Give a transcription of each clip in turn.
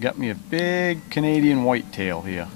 Got me a big Canadian whitetail here.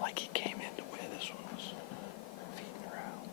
Like he came into where this one was feeding around.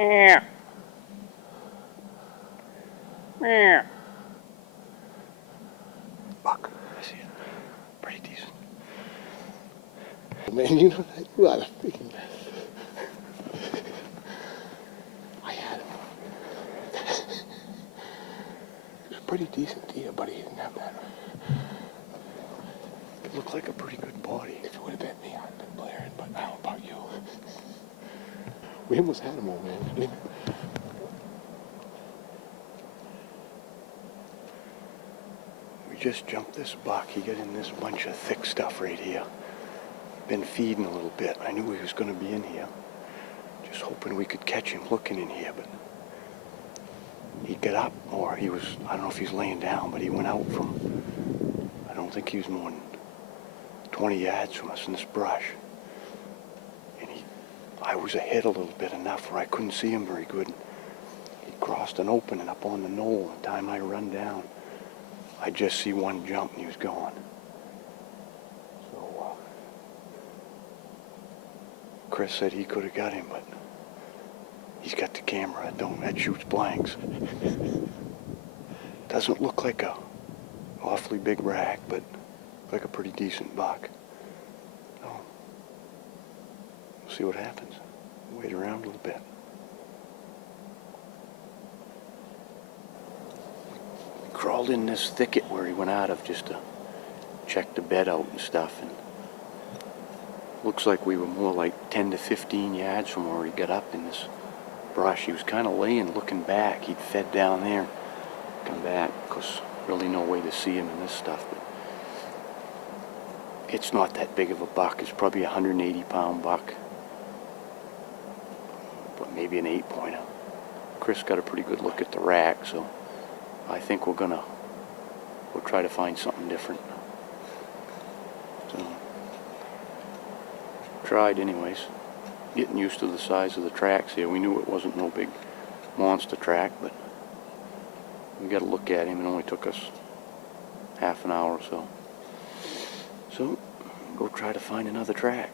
Yeah. Yeah. Buck, I see it. Pretty decent. Man, you know that you are a freaking mess. I had him. It was a pretty decent deer, but he didn't have that. It looked like a pretty good body. If it would have been me, I'd have been blaring, but how about you? We almost had him, old man. We just jumped this buck. He got in this bunch of thick stuff right here. Been feeding a little bit. I knew he was going to be in here. Just hoping we could catch him looking in here, but he got up, or he was, I don't know if he was laying down, but he went out from, I don't think he was more than 20 yards from us in this brush. And I was ahead a little bit enough where I couldn't see him very good. He crossed an opening up on the knoll. The time I run down, I just see one jump and he was gone. So Chris said he could have got him, but he's got the camera. That shoots blanks. Doesn't look like a awfully big rack, but like a pretty decent buck. So we'll see what happens. Wait around a little bit. We crawled in this thicket where he went out of just to check the bed out and stuff, and looks like we were more like 10 to 15 yards from where he got up in this brush. He was kind of laying looking back. He'd fed down there, come back, because really no way to see him in this stuff. But it's not that big of a buck. It's probably a 180-pound buck, but maybe an 8-pointer. Chris got a pretty good look at the rack, so I think we'll try to find something different. So tried anyways. Getting used to the size of the tracks here. We knew it wasn't no big monster track, but we got to look at him. It only took us half an hour or so. So, go try to find another track.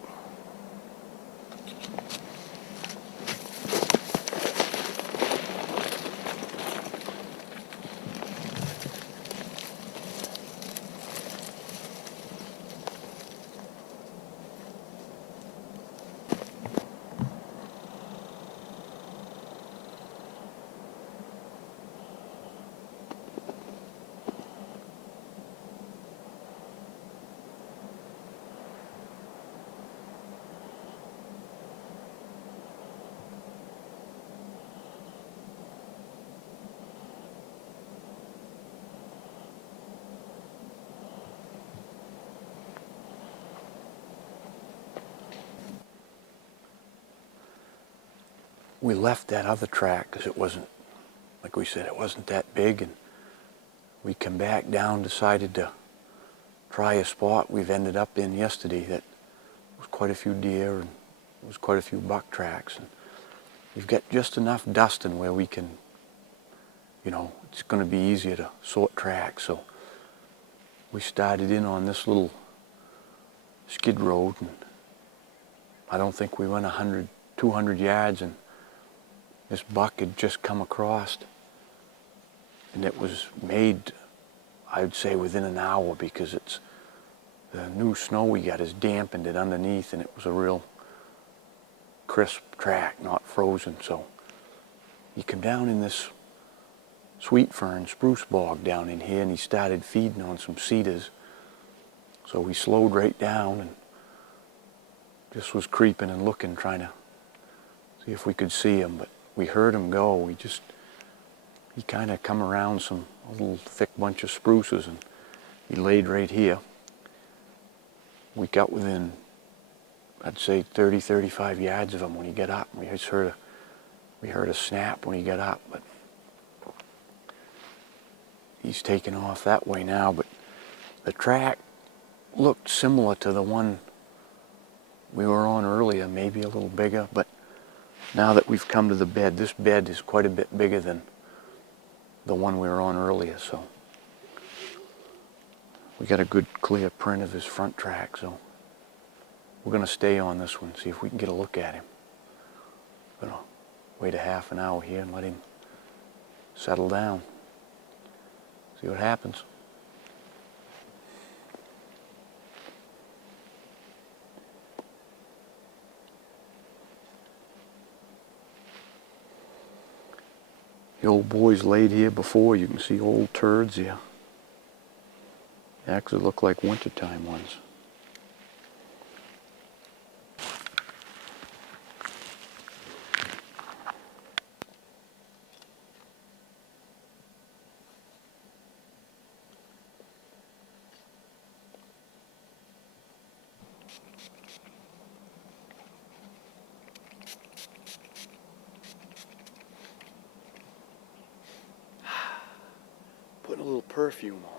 We left that other track because it wasn't, like we said, it wasn't that big, and we come back down, decided to try a spot we've ended up in yesterday that was quite a few deer and was quite a few buck tracks, and we've got just enough dusting where we can, it's going to be easier to sort tracks. So we started in on this little skid road, and I don't think we went 100, 200 yards, and this buck had just come across, and it was made, I'd say, within an hour, because the new snow we got has dampened it underneath, and it was a real crisp track, not frozen. So he came down in this sweet fern spruce bog down in here, and he started feeding on some cedars. So we slowed right down and just was creeping and looking, trying to see if we could see him, but we heard him go. He kind of come around a little thick bunch of spruces, and he laid right here. We got within, I'd say, 30, 35 yards of him when he got up. We heard a snap when he got up, but he's taken off that way now. But the track looked similar to the one we were on earlier, maybe a little bigger, but now that we've come to the bed, this bed is quite a bit bigger than the one we were on earlier, so we got a good clear print of his front track, so we're going to stay on this one, see if we can get a look at him. But wait a half an hour here and let him settle down. See what happens. The old boys laid here before. You can see old turds here. They actually look like wintertime ones. Putting a little perfume on.